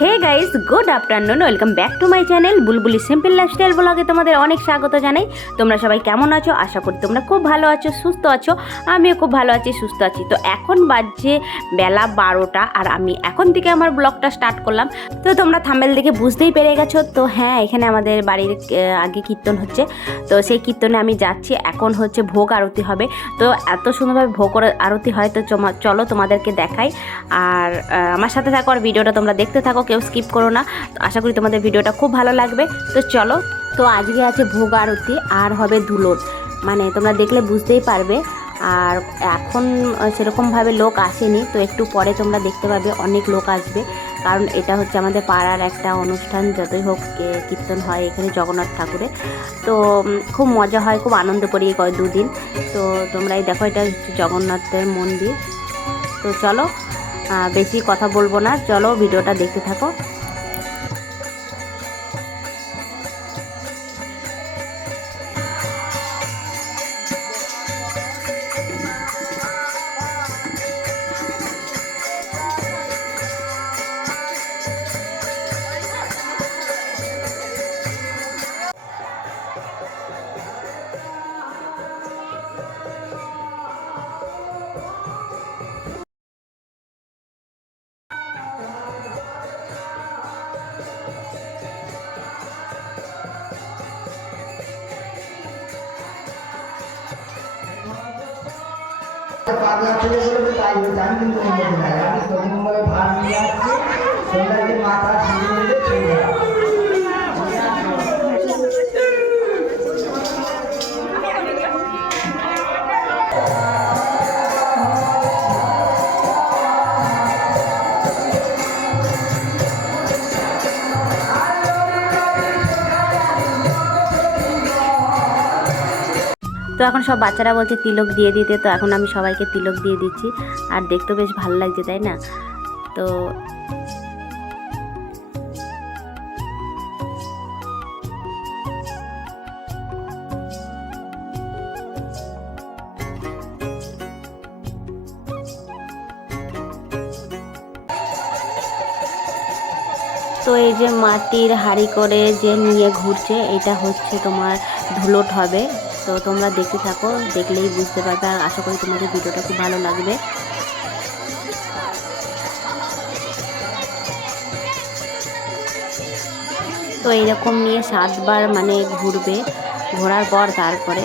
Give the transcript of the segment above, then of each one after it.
Guys good afternoon welcome back to my channel Bulbuli simple lifestyle ব্লগে তোমাদের অনেক স্বাগত জানাই। তোমরা সবাই কেমন আছো? আশা করি তোমরা খুব ভালো আছো, সুস্থ আছো। আমিও খুব ভালো আছি, সুস্থ আছি। তো এখন বাজছে বেলা বারোটা আর আমি এখন থেকে আমার ব্লগটা স্টার্ট করলাম। তো তোমরা থামেল দেখে বুঝতেই পেরে গেছো। তো হ্যাঁ এখানে আমাদের বাড়ির আগে কীর্তন হচ্ছে। তো সেই কীর্তনে আমি যাচ্ছি। এখন হচ্ছে ভোগ আরতি হবে। তো এত সুন্দরভাবে ভোগ আরতি হয়। তো চলো তোমাদেরকে দেখাই। আর আমার সাথে থাকো আর ভিডিওটা তোমরা দেখতে থাকো। কেউ স্কিপ করো না। তো আশা করি তোমাদের ভিডিওটা খুব ভালো লাগবে। তো চলো, তো আজকে আছে ভোগ আরতি, আর হবে ধুলোর মানে তোমরা দেখলে বুঝতেই পারবে। আর এখন সেরকমভাবে লোক আসেনি, তো একটু পরে তোমরা দেখতে পাবে, অনেক লোক আসবে। কারণ এটা হচ্ছে আমাদের পাড়ার একটা অনুষ্ঠান, যতই হোক কীর্তন হয় এখানে জগন্নাথ ঠাকুরে তো খুব মজা হয়, খুব আনন্দ করি কয় দুদিন। তো তোমরা এই দেখো, এটা হচ্ছে জগন্নাথের মন্দির। তো চলো বেশি কথা বলব না। চলো ভিডিওটা দেখতে থাকো। পাগলা ছেলে বলে তাই হয়েছে আমি কিন্তু আমি পশ্চিমবঙ্গে ভার নিয়ে আসছি। সন্ধ্যায় মাথা তো এখন সব বাচ্চারা বলছে তিলক দিয়ে দিতে, তো এখন আমি সবাইকে তিলক দিয়ে দিচ্ছি। আর দেখতেও বেশ ভালো লাগছে, তাই না? তো তো এই যে মাটির হাঁড়ি করে যে নিয়ে ঘুরছে, এটা হচ্ছে তোমার ধুলোট হবে। তো তোমরা দেখতে থাকো, দেখলেই বুঝতে পারবে, আর আশা করি তোমাদের ভিডিওটা খুব ভালো লাগবে। তো এরকম নিয়ে সাতবার মানে ঘুরবে, ঘোরার পর তারপরে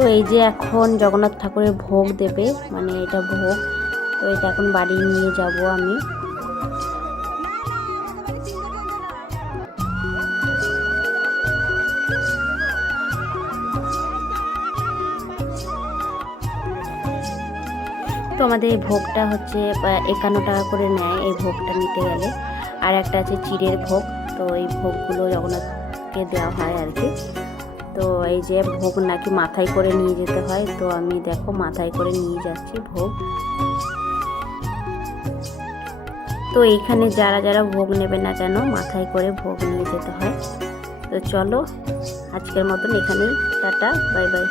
তো এই যে এখন জগন্নাথ ঠাকুরের ভোগ দেবে মানে এটা ভোগ, তো এটা এখন বাড়ি নিয়ে যাব আমি। তো আমাদের এই ভোগটা হচ্ছে একান্ন টাকা করে নেয় এই ভোগটা নিতে গেলে। আর একটা আছে চিড়ের ভোগ, তো এই ভোগগুলো জগন্নাথকে দেওয়া হয় আর কি। তো এই যে ভোগ নাকি মাথায় করে নিয়ে যেতে হয়, তো আমি দেখো মাথায় করে নিয়ে যাচ্ছি ভোগ। তো এইখানে যারা যারা ভোগ নেবে না কেন, মাথায় করে ভোগ নিয়ে যেতে হয়। তো চলো আজকের মতন এখানেই, টাটা, বাই বাই।